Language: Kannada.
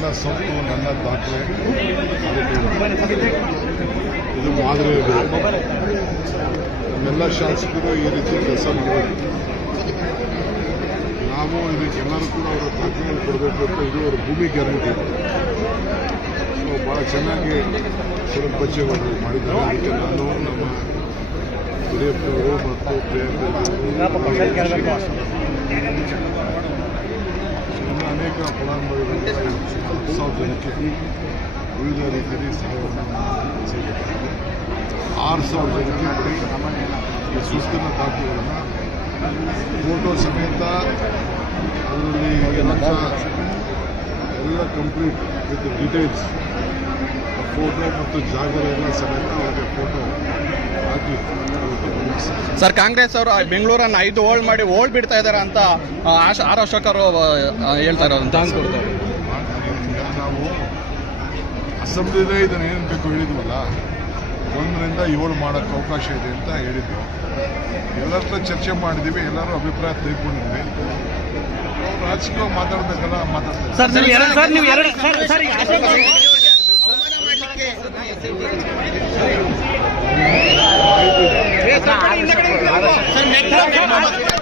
ನನ್ನ ಸೊತ್ತು ನನ್ನ ದಾಖಲೆ ಇದು ಮಾದರಿ ನಮ್ಮೆಲ್ಲ ಶಾಸಕರು ಈ ರೀತಿ ಕೆಲಸ ಮಾಡಬೇಕು ನಾವು ಇದಕ್ಕೆಲ್ಲರೂ ಕೂಡ ಅವರ ದಾಖಲೆಗಳು ಕೊಡಬೇಕು ಅಂತ ಇದು ಅವರ ಭೂಮಿ ಗ್ಯಾರಂಟಿ. ಸೊ ಭಾಳ ಚೆನ್ನಾಗಿ ಸುರೇಶ್ ಬಚ್ಚೇಗೌಡರು ಮಾಡಿದ್ದಾರೆ. ಅದಕ್ಕೆ ನಾನು ನಮ್ಮ ಹಿರಿಯಪ್ಪನವರು ಮತ್ತು Priyanka ಇನ್ನು ಅನೇಕ ಫಲಾನುಭವಿಗಳು ಹತ್ತು ಸಾವಿರ ಜನಕ್ಕೆ ವಿವಿಧ ರೀತಿಯಲ್ಲಿ ಸಹಾಯವನ್ನು ಸಿಗುತ್ತೆ ಆರು ಸಾವಿರ ಜನಕ್ಕೆ ಬರೀ ಈ ಸುಸ್ತಿನ ದಾಖಲೆಗಳನ್ನು ಫೋಟೋ ಸಮೇತ ಅದರಲ್ಲಿ ಎಲ್ಲ ಎಲ್ಲ ಕಂಪ್ಲೀಟ್ ವಿತ್ ಡೀಟೇಲ್ಸ್ ಫೋಟೋ ಮತ್ತು ಜಾಗದ ಎಲ್ಲ ಸಮೇತ ಅವರಿಗೆ ಫೋಟೋ ಹಾಕಿ ಇವತ್ತು ಗಮನಿಸ್ತಾರೆ. ಸರ್ ಕಾಂಗ್ರೆಸ್ ಅವರು ಬೆಂಗಳೂರನ್ನ ಐದು ಓಲ್ಡ್ ಮಾಡಿ ಓಲ್ಡ್ ಬಿಡ್ತಾ ಇದ್ದಾರೆ ಅಂತ ಆಶ ಆರ್ ಅಶೋಕರು ಹೇಳ್ತಾ ಇರೋದು ನಾವು ಅಸೆಂಬ್ಲಿಲೇ ಇದನ್ನ ಏನು ಬೇಕು ಹೇಳಿದ್ವಲ್ಲ? ಒಂದರಿಂದ ಏಳು ಮಾಡೋಕ್ಕೆ ಅವಕಾಶ ಇದೆ ಅಂತ ಹೇಳಿದ್ವಿ ಎಲ್ಲರ ಹತ್ರ ಚರ್ಚೆ ಮಾಡಿದ್ದೀವಿ ಎಲ್ಲರೂ ಅಭಿಪ್ರಾಯ ತೆಗೆದುಕೊಂಡಿದ್ವಿ ರಾಜಕೀಯ ಮಾತಾಡ್ಬೇಕಲ್ಲ ಮಾತಾಡ್ತಾರೆ ಸರ್